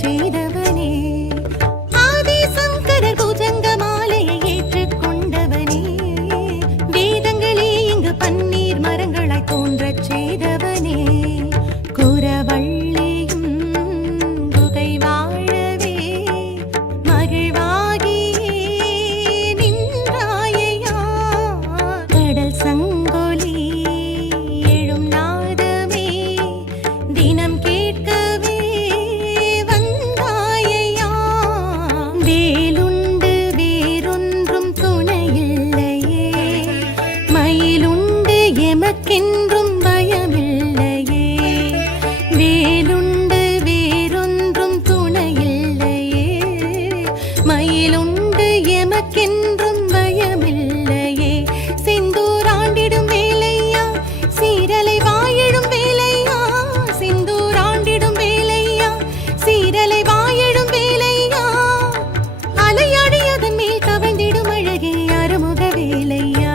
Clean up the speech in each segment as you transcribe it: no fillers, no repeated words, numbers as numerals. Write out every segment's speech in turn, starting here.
செய்தவனே, ஆதிசங்கரர் புஜங்க மாலையை ஏற்றுக்கொண்டவனே, வேதங்களே இங்கு பன்னீர் மரங்களாய் தோன்றச் செய்தவனே, குரவள்ளியும் குகை வாழவே மகிழ்வாகியே நின்றாயையா, கடல் சங்கொலி எழும் நாதமே தினம் கேட்கவே வந்தாயையா, வேலுண்டு வேறொன்றும் துணையில்லையே, மயிலுண்டு எமக்கென்றும் பயமில்லையே, வேலுண்டு வேறொன்றும் துணையில்லையே, மயிலுண்டு எமக்கென்றும் பயமில்லையே, செந்தூராண்டிடும் வேலையா சீரலை வாயிடும் வேலையா, செந்தூராண்டிடும் வேலையா சீரலை வாயிடும் வேலையா, அலையாடி அதன் மேல் கவிழ்ந்திடும் அழகே அருமுக வேலையா,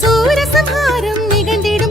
சூரசம்ஹாரம் நிகழ்ந்திடும்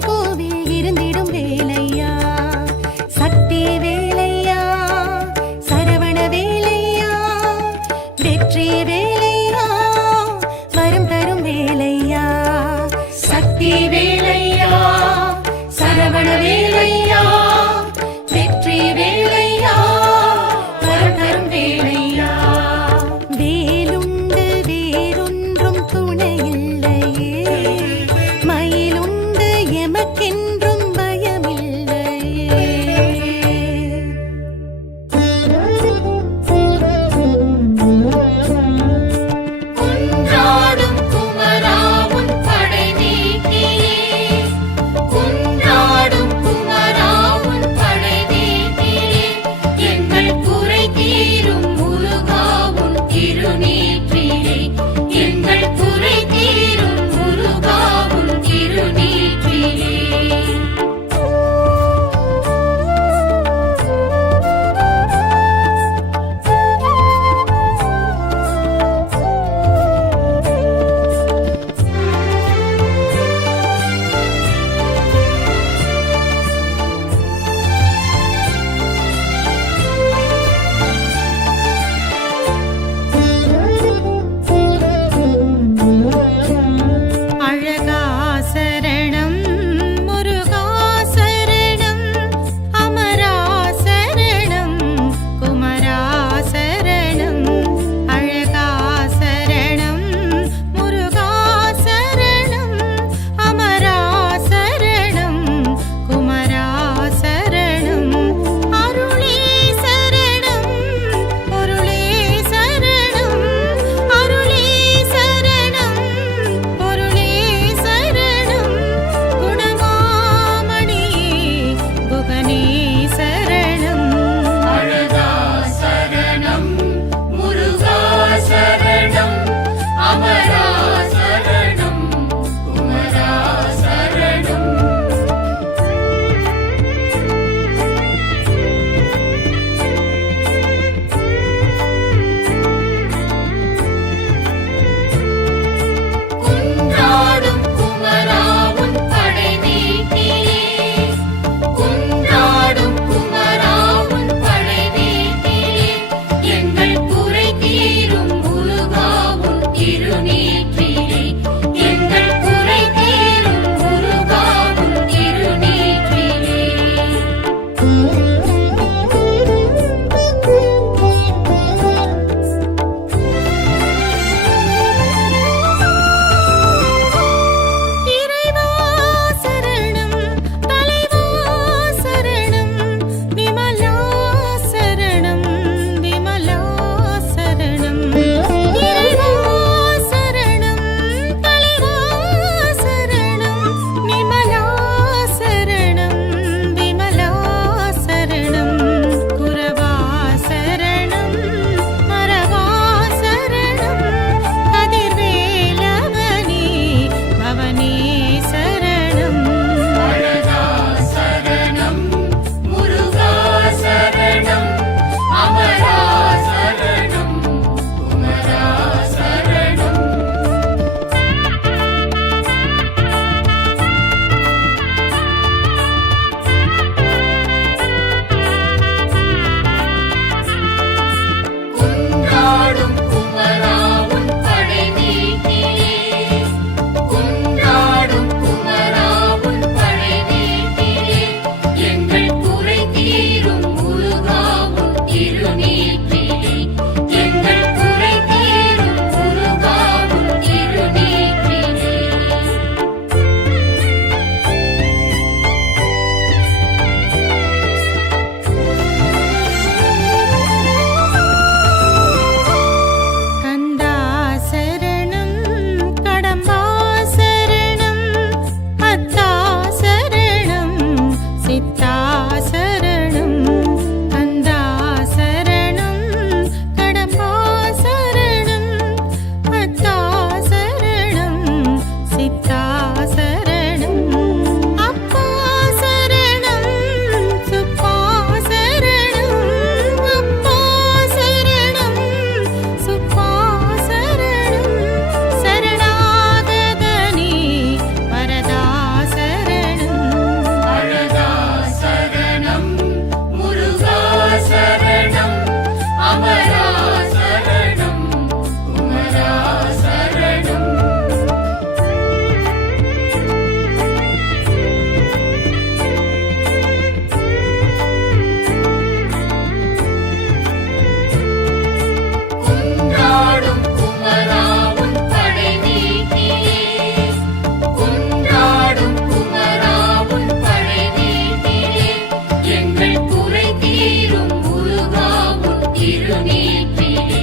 திருநீற்றிலே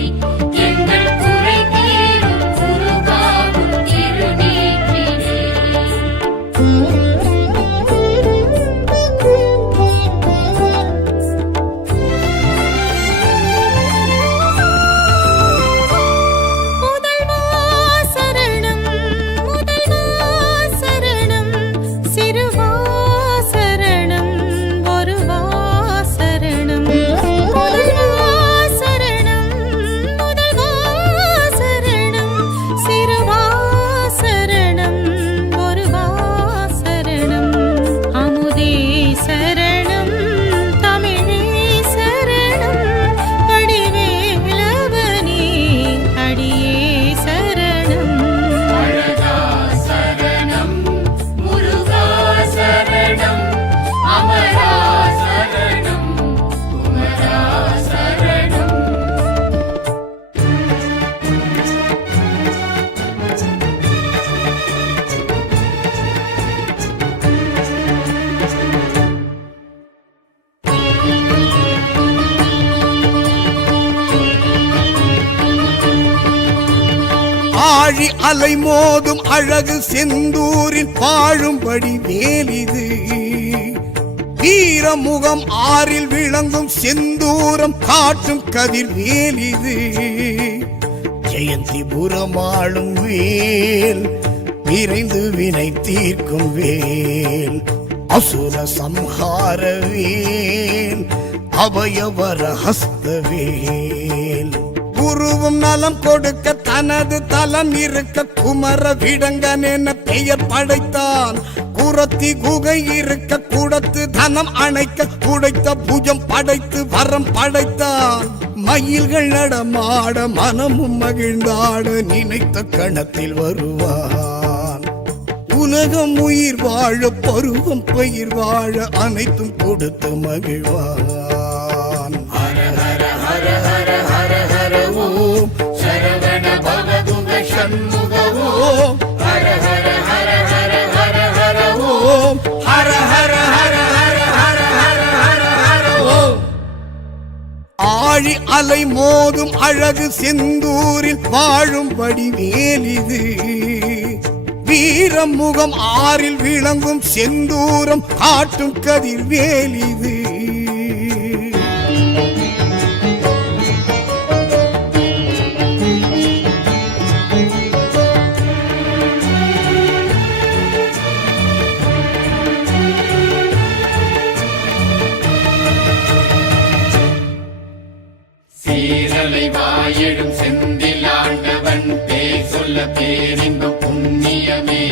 எங்கள் குறை தீரும் முருகாவும் திருநீற்றிலே. முதல்வா சரணம் முதல்வா சரணம் சிறுவா சரணம் ஒருவா சரணம் முதல்வா சரணம் முதல்வா சரணம் சிறுவா சரணம் ஒருவா சரணம் அமுதே சரணம் தமிழே சரணம் வடிவேலவனே அடியே சரணம் அழகா சரணம் முருகா சரணம் அமரா சரணம் குமரா சரணம். ஆழி அலை மோதும் அழகு செந்தூரில் வாழும்படி வேலிது வீரமுகம் ஆறில் விளங்கும் செந்தூரம் காட்டும் கதிர் வேலிது ஜெயந்திபுரம் ஆளும் வேல் விரைந்து வினை தீர்க்கும் வேல் அசுர சம்ஹார வேல் அபயவர ஹஸ்த வேல் குருவும் நலம் கொடுக்க தனது தலம் இருக்க குமர விடங்கன் என பெயர் படைத்தான் குரத்தி குகை இருக்க குடத்து தனம் அணைக்க குடைத்த புஜம் படைத்து வரம் படைத்தான் மயில்கள் நடமாட மனமும் மகிழ்ந்தாட நினைத்த கணத்தில் வருவான் உலகம் உயிர் வாழ பருவம் பயிர் வாழ அனைத்தும் கொடுத்து மகிழ்வான் ஹர ஹர ஹர ஹர ஹர ஹர ஓம் சரவண பவகுக சண்முக ஓம் ஹர ஹர ஹர ஹர ஹர ஹர ஓம் ஹர ஹர ஹர ஹர ஹர ஹர ஹர ஹர ஓம். ஆழி அலை மோதும் அழகு செந்தூரில் வாழும்படி வேலிது வீரமுகம் ஆறில் விளங்கும் செந்தூரம் காட்டும் கதிர் வேலிது சீரலை வாயிடும் செந்திலாண்டவன் பேர் சொல்ல பேரின்பம் புண்ணியமே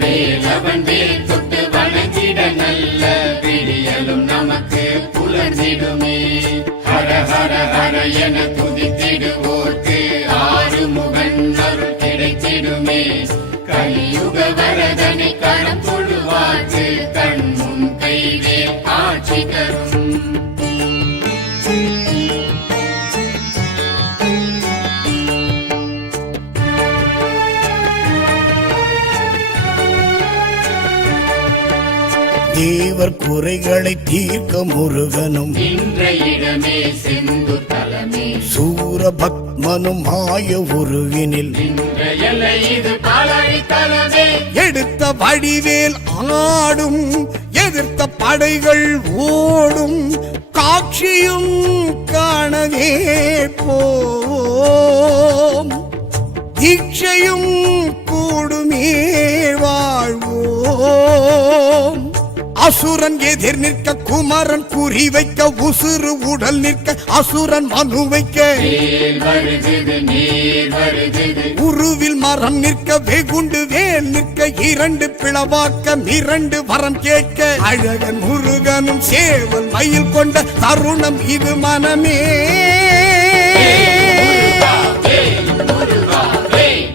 வேலவன் வேல் தொட்டு வணங்கிட நல்ல விடியலும் நமக்கு புலர்ந்திடுமே. ஹர ஹர ஹர என துதித்திடுவோர்க்கு ஆறுமுகன் அருள் கிடைத்திடுமே. கலியுக வரதனை கணம் தொழுவார்க்கு கண் முன் கைவேல் காட்சி தரும். தேவர் குறைகளை தீர்க்க முருகனும் இன்றையிடமே செந்தூர் தலமே சூரபத்மனும் மாய உருவினில் இன்றையல்ல இது பாலாழி தலமே எடுத்த வடிவேல் ஆடும் எதிர்த்த படைகள் ஓடும் காட்சியும் காணவே போம் தீட்சையும் கூடுமே வாழ்வோம். அசுரன் எதிர் நிற்க குமரன் குறி வைக்க உசுறு உடல் நிற்க அசுரன் மனு வைக்க வேல் வருகுது நீர் வருகுது உருவில் மரம் நிற்க வெகுண்டு வேல் நிற்க இரண்டு பிளவாக்க இரண்டு வரம் கேட்க அழகன் முருகனும் சேவல் மயில் கொண்ட தருணம் இது மனமே. முருகா வேல் முருகா வேல்.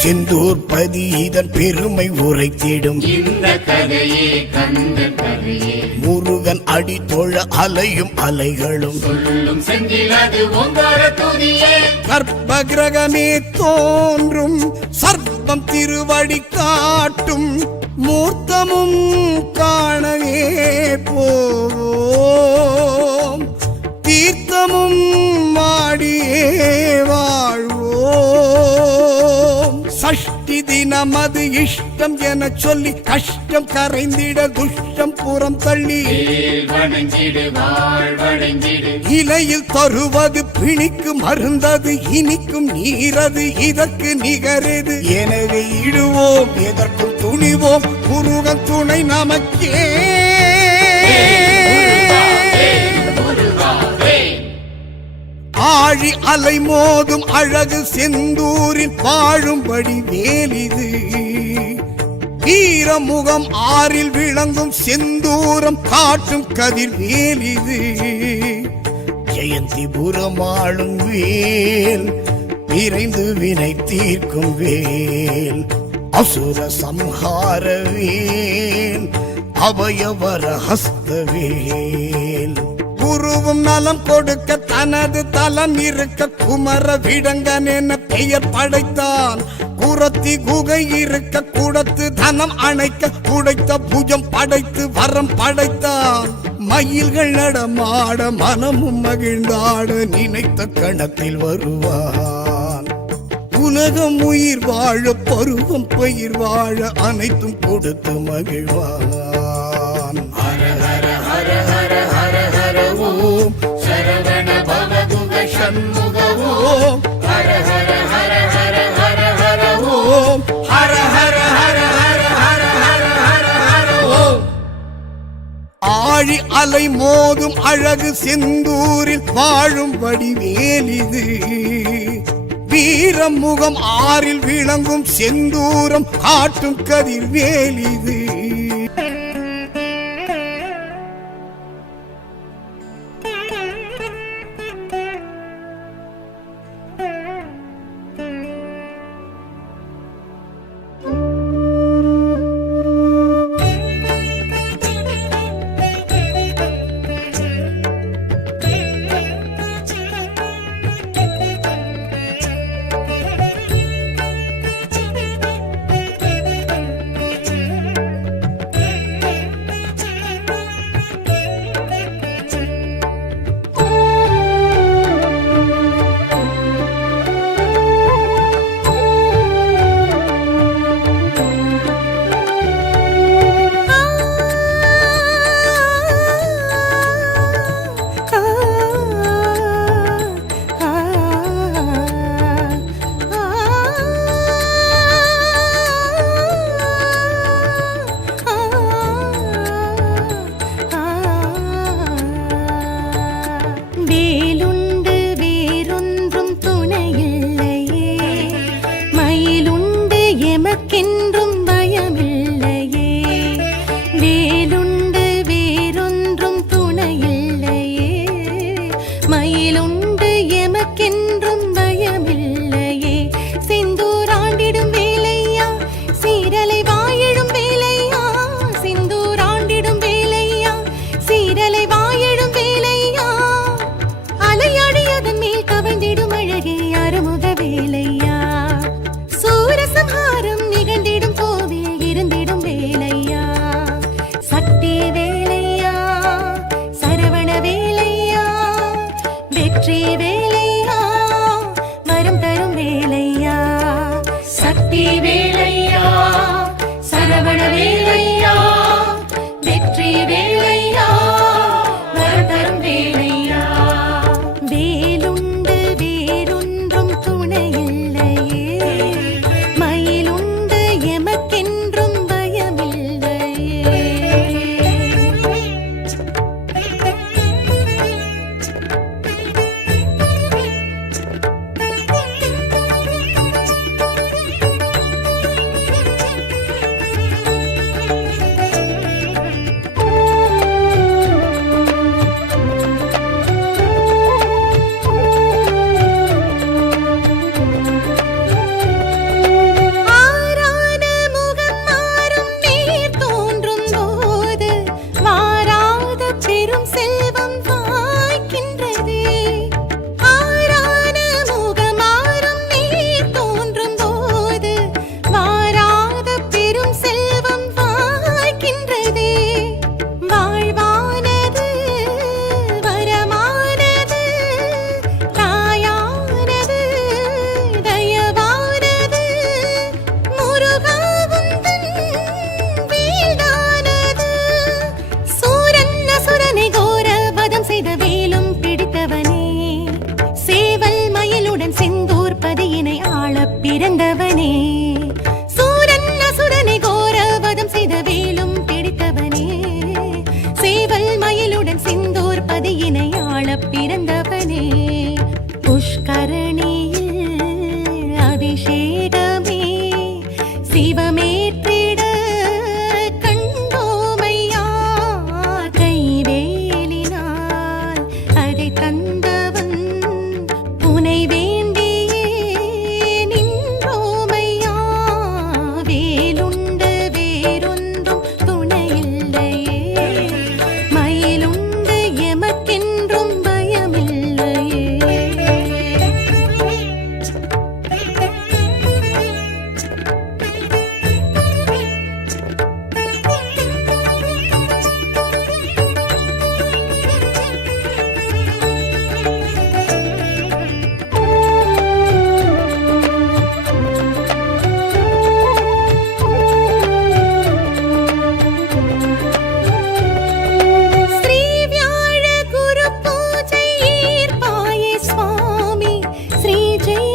செந்தூர் பதி இதன் பெருமை உரைத்திடும் இந்த கதையே கந்தன் கதையே முருகன் அடி தொழ அலையும் அலைகளும் சொல்லும் செந்தில் அது ஓங்கார துதியே கர்ப்பகிரகமே தோன்றும் சர்ப்பம் திருவடி காட்டும் மூர்த்தமும் காணவே போவோம் தீர்த்தமும் மாடியே வாழ்வோம் சஷ்டி தினமது இஷ்டம் என சொல்லி கஷ்டம் கரைந்திட துஷ்டம் புறம் தள்ளி வேல் வணங்கிடு வாழ்வடைந்திடு இலையில் தருவது பிணிக்கு மருந்தது இனிக்கும் நீரது இதற்கு நிகரது எனவே இடுவோம் எதற்கும் துணிவோம் முருகன் துணை நமக்கே முருகா வேல் ஆழி அலை மோதும் அழகு செந்தூரில் வாழும்படி வேலிது வீரமுகம் ஆறில் விளங்கும் செந்தூரம் காட்டும் கதிர் வேலிது ஜெயந்திபுரம் ஆளும் வேல் விரைந்து வினை தீர்க்கும் வேல் அசுர சம்ஹார வேல் அபயவர ஹஸ்த வேல் குருவும் நலம் கொடுக்க தனது தலம் இருக்க குமர விடங்கன் என பெயர் படைத்தான் குரத்தி குகை இருக்க குடத்து தனம் அணைக்க குடைத்த புஜம் படைத்து வரம் படைத்தான் மயில்கள் நடமாட மனமும் மகிழ்ந்தாட நினைத்த கணத்தில் வருவான் உலகம் உயிர் வாழ பருவம் பயிர் வாழ அனைத்தும் கொடுத்து மகிழ்வான் ஹர ஹர ஹர ஹர ஹர ஹர ஓம் சரவண பவகுக சண்முக ஓம் ஹர ஹர ஹர ஹர ஹர ஹர ஓம் ஹர ஹர ஹர ஹர ஹர ஹர ஹர ஹர ஓம் ஆழி அலை மோதும் அழகு செந்தூரில் வாழும் வடிவேலிது வீரமுகம் ஆறில் விளங்கும் செந்தூரம் காட்டும் கதிர் வேலிது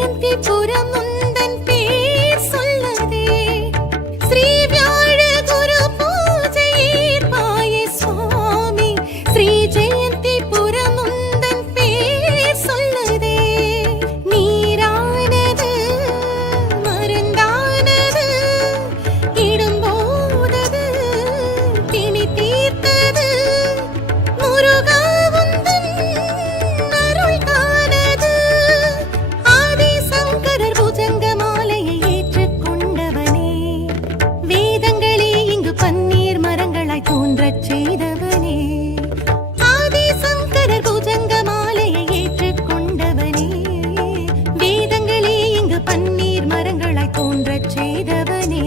ஜெயந்திபுரம் உந்தன் பேர் சொல்லுதே. ஸ்ரீ வியாழ குரு பூஜை ஏற்பாயே சுவாமி. ஸ்ரீ ஜெயந்திபுரம் உந்தன் பேர் சொல்லுதே. நீரானது மருந்தானது இடும்போதது பிணி தீர்த்தது. முருகா உந்தன் அருள் காணது. ஆதிசங்கரர் புஜங்க மாலையை ஏற்றுக்கொண்டவனே. வேதங்களே இங்கு பன்னீர் மரங்களாய் தோன்றச் செய்தவனே. ஆதிசங்கரர் புஜங்க மாலையை ஏற்றுக்கொண்டவனே. வேதங்களே இங்கு பன்னீர் மரங்களாய் தோன்றச் செய்தவனே.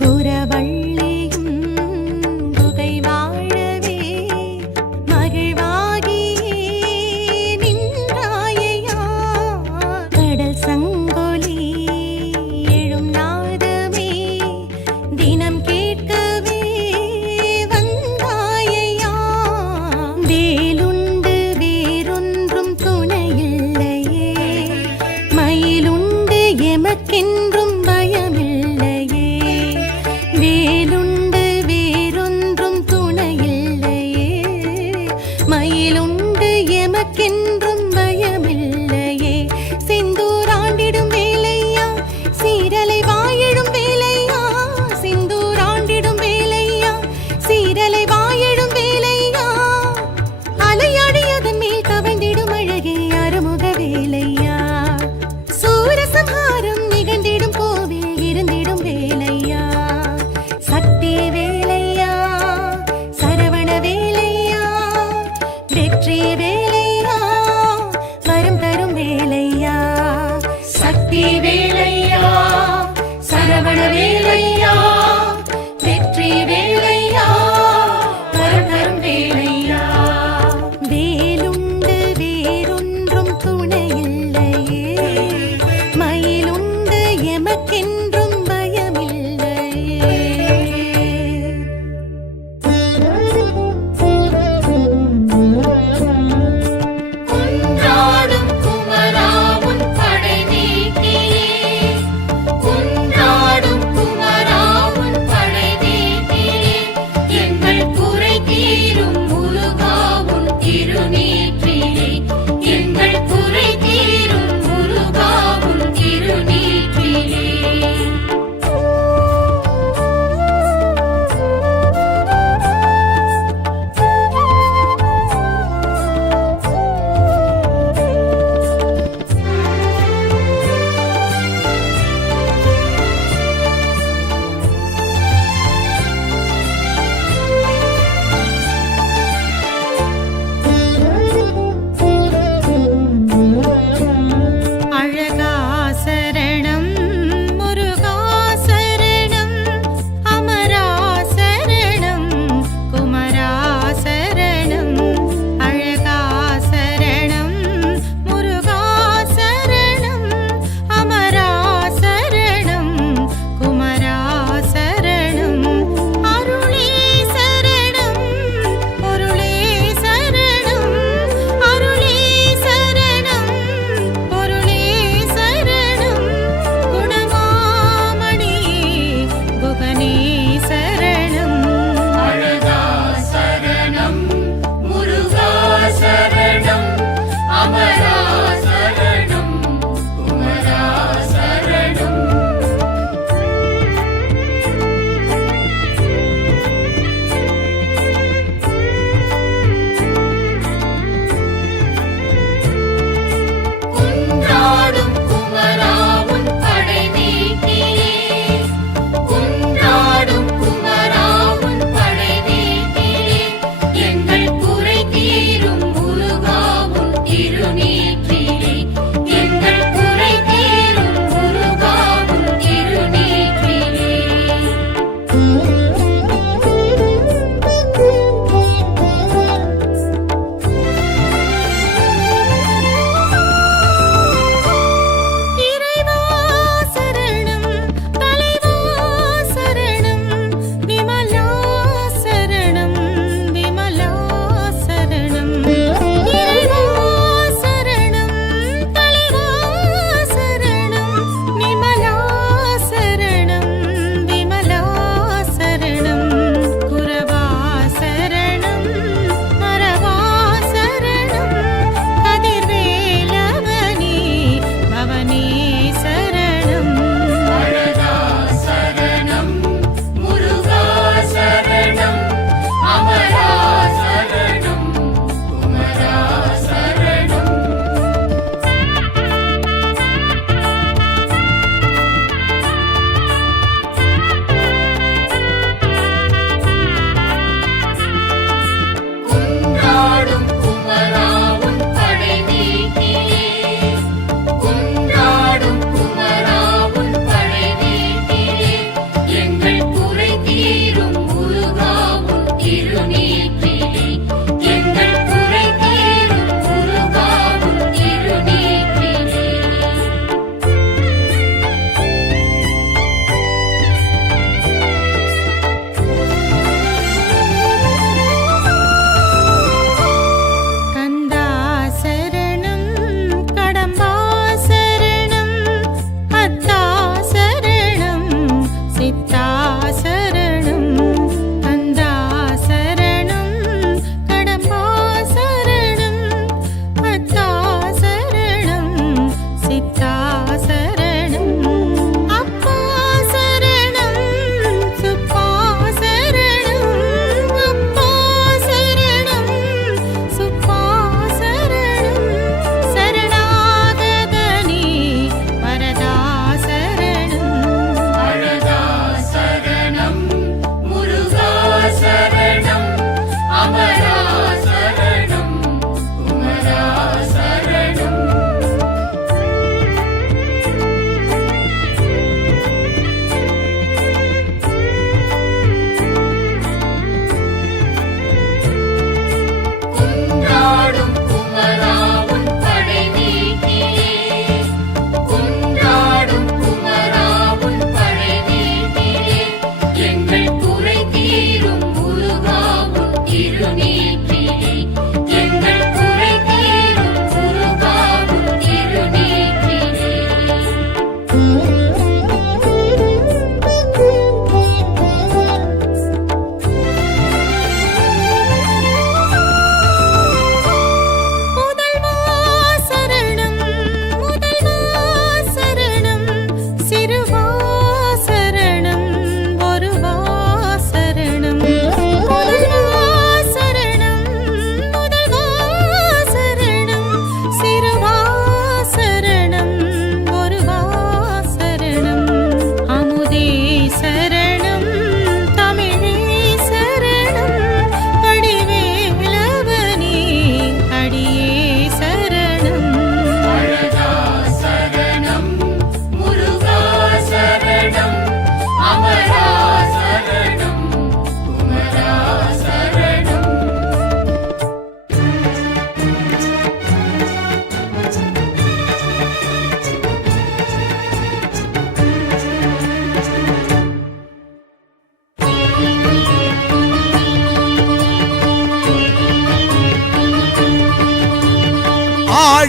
குரவள்ளியும் குகை வாழவே மகிழ்வாகியே நின்றாயையா. கடல் சங்கொலி எழும் நாதமே தினம் கேட்கவே வந்தாயையா. வேலுண்டு வேறொன்றும் துணையில்லையே. மயிலுண்டு எமக்கென்றும் பயமில்லையே. வேலுண்டு வேறொன்றும் துணையில்லையே. மயிலுண்டு எமக்கென்றும் பயமில்லையே. செந்தூராண்டிடும் வேலையா சீரலை வாயிடும் வேலையா. செந்தூராண்டிடும் வேலையா சீரலை வாயிடும் வேலையா. அலையாடி அதன் மேல் கவிழ்ந்திடும் அழகே அருமுக வேலையா. சூரசம்ஹாரம் நிகழ்ந்திடும்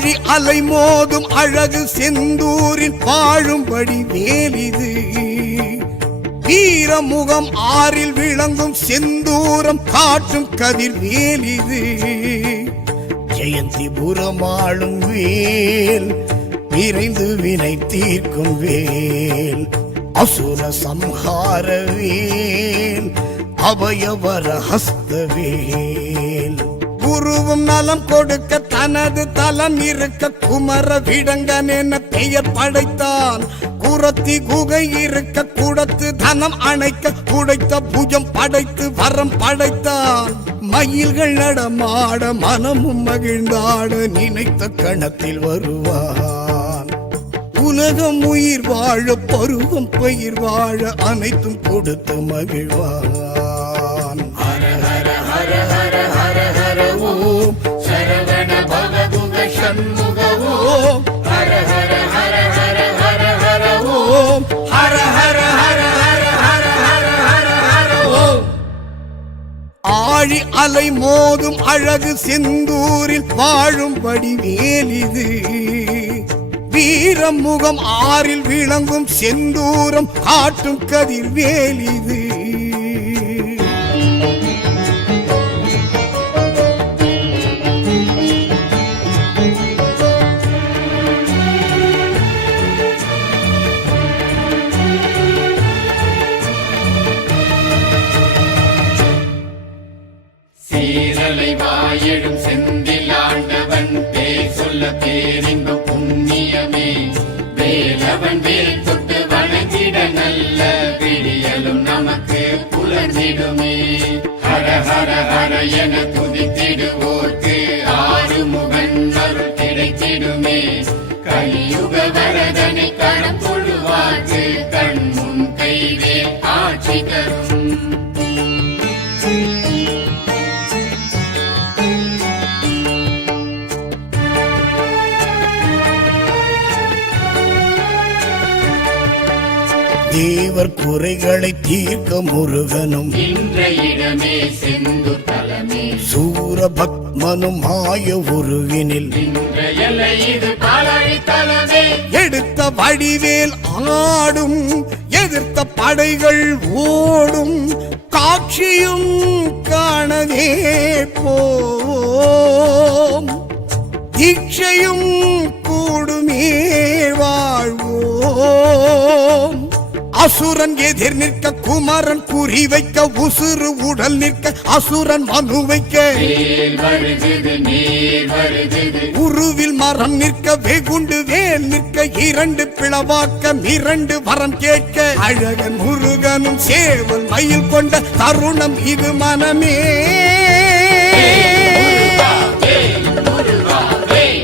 ஆழி அலை மோதும் அழகு செந்தூரில் வாழும்படி வேலிது வீரமுகம் ஆறில் விளங்கும் செந்தூரம் காட்டும் கதிர் வேலிது ஜெயந்திபுரம் ஆளும் வேல் விரைந்து வினை தீர்க்கும் வேல் அசுர சம்ஹார வேல் அபயவர ஹஸ்தவேல் குருவும் நலம் கொடுக்க தனது தலம் இருக்க குமர விடங்கன் என பெயர் படைத்தான் குரத்தி குகை இருக்க குடத்து தனம் அணைக்க குடைத்த புஜம் படைத்து வரம் படைத்தான் மயில்கள் நடமாட மனமும் மகிழ்ந்தாட நினைத்த கணத்தில் வருவான் உலகம் உயிர் வாழ பருவம் பயிர் வாழ அனைத்தும் கொடுத்து மகிழ்வான் ஹர ஹர ஹர ஹர ஹர ஹர ஓம் சரவண பவகுக சண்முக ஓம் ஹர ஹர ஹர ஹர ஹர ஹர ஓம் ஹர ஹர ஹர ஹர ஹர ஹர ஹர ஹர ஓம் ஆழி அலை மோதும் அழகு செந்தூரில் வாழும்படி வேலிது வீரமுகம் ஆறில் விளங்கும் செந்தூரம் காட்டும் கதிர் வேலிது சீரலை வாயெழும் செந்தில் ஆண்டவன் பேர் சொல்ல பேரின்பம் புண்ணியமே வேலவன் வேல் தொட்டு வணங்கிட நல்ல விடியலும் நமக்கு புலர்ந்திடுமே ஹர ஹர ஹர என துதித்திடுவோர்க்கு ஆறுமுகன் அருள் கிடைத்திடுமே கலியுக வரதனை கணம் தொழுவார்க்கு கண் முன் கைவே ஆட்சி தரும் தேவர் குறைகளை தீர்க்க முருகனும் நின்ற இடமே செந்தூர் தலமே சூரபத்மனும் மாய உருவினில் நின்ற எல்லை இது பாலாழி தலமே எடுத்த வடிவேல் ஆடும் எதிர்த்த படைகள் ஓடும் காட்சியும் காணவே போம் தீட்சையும் கூடுமே வாழ்வோம் அசுரன் எதிர் நிற்க குமரன் குறி வைக்க உசுறு உடல் நிற்க அசுரன் மனு வைக்க வேல் வருகுது நீர் வருகுது உருவில் மரம் நிற்க வெகுண்டு வேல் நிற்க இரண்டு பிளவாக்க இரண்டு வரம் கேட்க அழகன் முருகனும் சேவல் மயில் கொண்ட தருணம் இது மனமே முருகா வேல்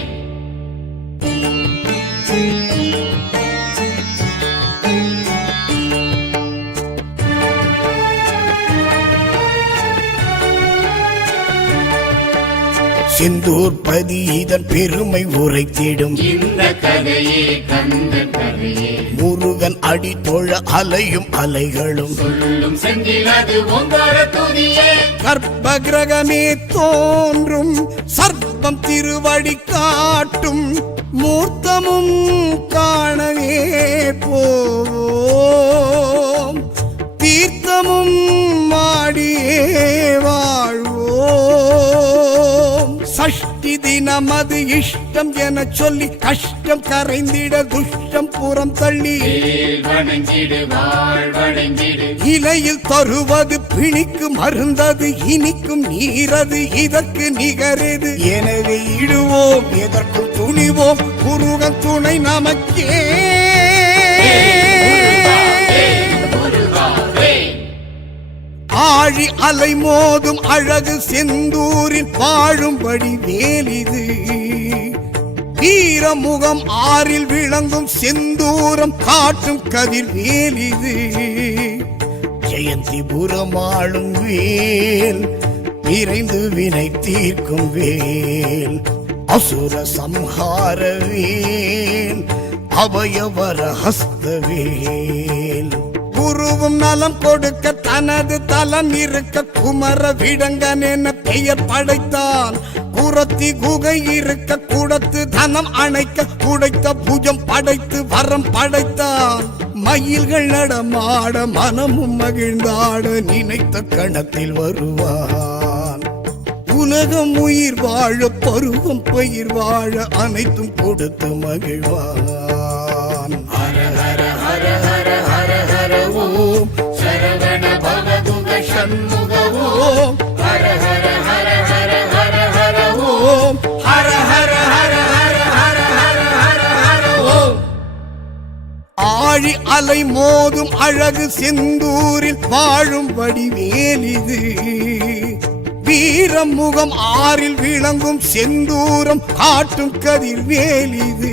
செந்தூர் பதி இதன் பெருமை உரைத்திடும் இந்த கதையே கந்தன் கதையே முருகன் அடி தொழ அலையும் அலைகளும் சொல்லும் செந்திலது ஓங்கார துதியே கர்ப்ப கிரகமே தோன்றும் சர்ப்பம் திருவடி காட்டும் மூர்த்தமும் காணவே போவோம் தீர்த்தமும் மாடியே வாழ்வோம் சஷ்டி தினமது இஷ்டம் என சொல்லி கஷ்டம் கரைந்திட துஷ்டம் புறம் தள்ளி வேல் வணங்கிடு வாழ் வணங்கிடு இலையில் தருவது பிணிக்கு மருந்தது இனிக்கும் நீரது இதற்கு நிகரது எனவே இடுவோம் எதற்கும் துணிவோம் முருகன் துணை நமக்கே முருகா வேல் ஆழி அலை மோதும் அழகு செந்தூரில் வாழும்படி வேலிது வீரமுகம் ஆறில் விளங்கும் செந்தூரம் காட்டும் கதிர் வேலிது ஜெயந்திபுரம் ஆளும் வேல் விரைந்து வினை தீர்க்கும் வேல் அசுர சம்ஹார வேல் அபயவர ஹஸ்தவேல் குருவும் நலம் கொடுக்க தனது தலம் இருக்க குமர விடங்கன் என பெயர் படைத்தான் புறத்தி குகை இருக்க கூடத்து தனம் அணைக்க குடைத்த புஜம் படைத்து வரம் படைத்தான் மயில்கள் நடமாட மனமும் மகிழ்ந்தாட நினைத்த கணத்தில் வருவான் உலகம் உயிர் வாழ பருவம் பயிர் வாழ அனைத்தும் கொடுத்து மகிழ்வான் ஹர ஹர ஹர ஹர ஹர ஹர ஓம் சரவண பவகுக சண்முக ஓம் ஹர ஹர ஹர ஹர ஹர ஹர ஓம் ஹர ஹர ஹர ஹர ஹர ஹர ஹர ஹர ஓம் ஆழி அலை மோதும் அழகு செந்தூரில் வாழும் வடிவேலிது வீரம் முகம் ஆறில் விளங்கும் செந்தூரம் காட்டும் கதிர் வேலிது